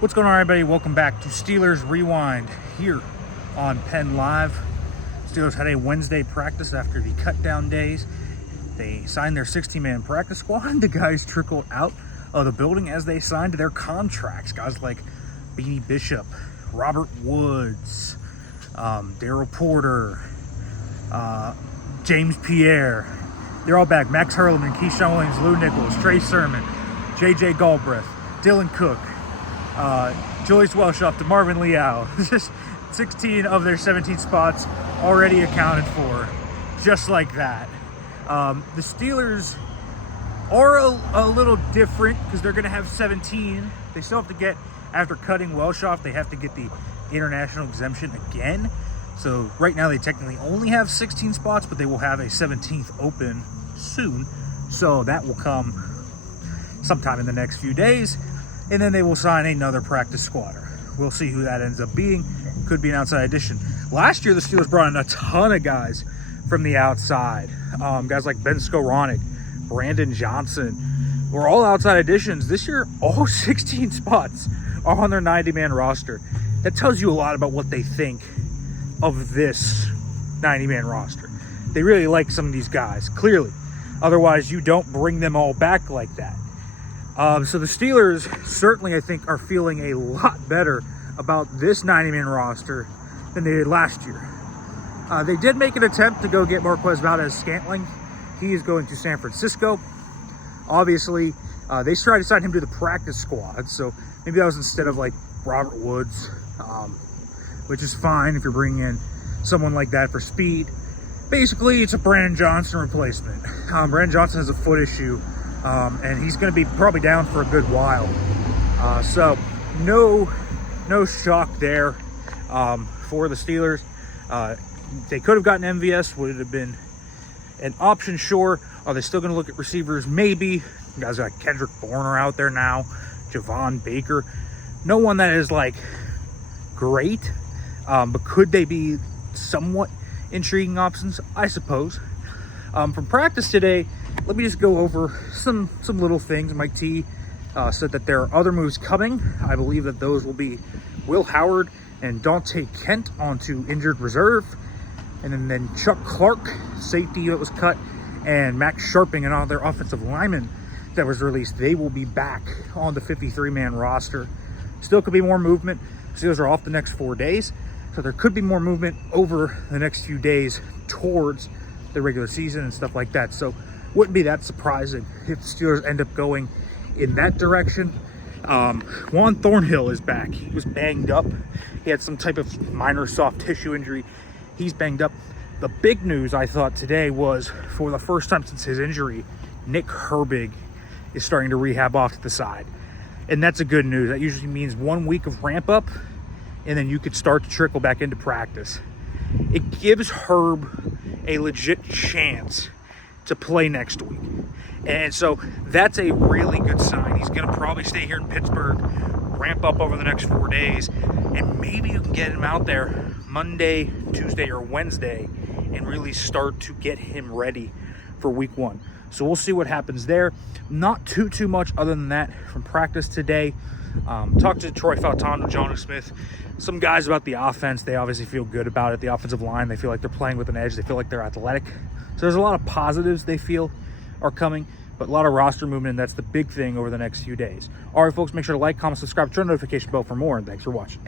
What's going on, everybody? Welcome back to Steelers Rewind here on Penn Live. Steelers had a Wednesday practice after the cut-down days. They signed their 16-man practice squad. The guys trickled out of the building as they signed their contracts. Guys like Beanie Bishop, Robert Woods, Daryl Porter, James Pierre. They're all back. Max Hurlman, Keyshawn Williams, Lou Nichols, Trey Sermon, J.J. Galbraith, Dylan Cook, Julius Welshoff to Marvin Leal. Just 16 of their 17 spots already accounted for, just like that. The Steelers are a little different because they're going to have 17. They still have to get, after cutting Welshoff, they have to get the international exemption again. So right now they technically only have 16 spots, but they will have a 17th open soon. So that will come sometime in the next few days. And then they will sign another practice squatter. We'll see who that ends up being. Could be an outside addition. Last year, the Steelers brought in a ton of guys from the outside. Guys like Ben Skowronek, Brandon Johnson, were all outside additions. This year, all 16 spots are on their 90-man roster. That tells you a lot about what they think of this 90-man roster. They really like some of these guys, clearly. Otherwise, you don't bring them all back like that. So the Steelers certainly, I think, are feeling a lot better about this 90-man roster than they did last year. They did make an attempt to go get Marquez Valdez-Scantling. He is going to San Francisco. Obviously, they tried to sign him to the practice squad, so maybe that was instead of like Robert Woods, which is fine if you're bringing in someone like that for speed. Basically, it's a Brandon Johnson replacement. Brandon Johnson has a foot issue. And he's going to be probably down for a good while. So no shock there for the Steelers. They could have gotten MVS. Would it have been an option? Sure. Are they still going to look at receivers? Maybe. Guys like Kendrick Bourne are out there now. Javon Baker. No one that is like great. But could they be somewhat intriguing options? I suppose. From practice today, let me just go over some little things. Mike T said that there are other moves coming. I believe that those will be Will Howard and Dante Kent onto injured reserve. And then Chuck Clark, safety that was cut, and Max Sharping, another offensive lineman that was released. They will be back on the 53-man roster. Still could be more movement. Steelers are off the next 4 days, so there could be more movement over the next few days towards the regular season and stuff like that. So wouldn't be that surprising if the Steelers end up going in that direction. Juan Thornhill is back. He was banged up. He had some type of minor soft tissue injury. He's banged up. The big news, I thought, today was, for the first time since his injury, Nick Herbig is starting to rehab off to the side. And that's a good news. That usually means 1 week of ramp up, and then you could start to trickle back into practice. It gives Herb a legit chance to play next week. And so that's a really good sign. He's going to probably stay here in Pittsburgh, ramp up over the next 4 days, and maybe you can get him out there Monday, Tuesday, or Wednesday and really start to get him ready for week 1. So we'll see what happens there. Not too much other than that from practice today. Talked to Troy Faltano, Jonnu Smith, some guys about the offense. They obviously feel good about it. The offensive line, they feel like they're playing with an edge. They feel like they're athletic. So there's a lot of positives they feel are coming, but a lot of roster movement, and that's the big thing over the next few days. All right, folks, make sure to like, comment, subscribe, turn the notification bell for more, and thanks for watching.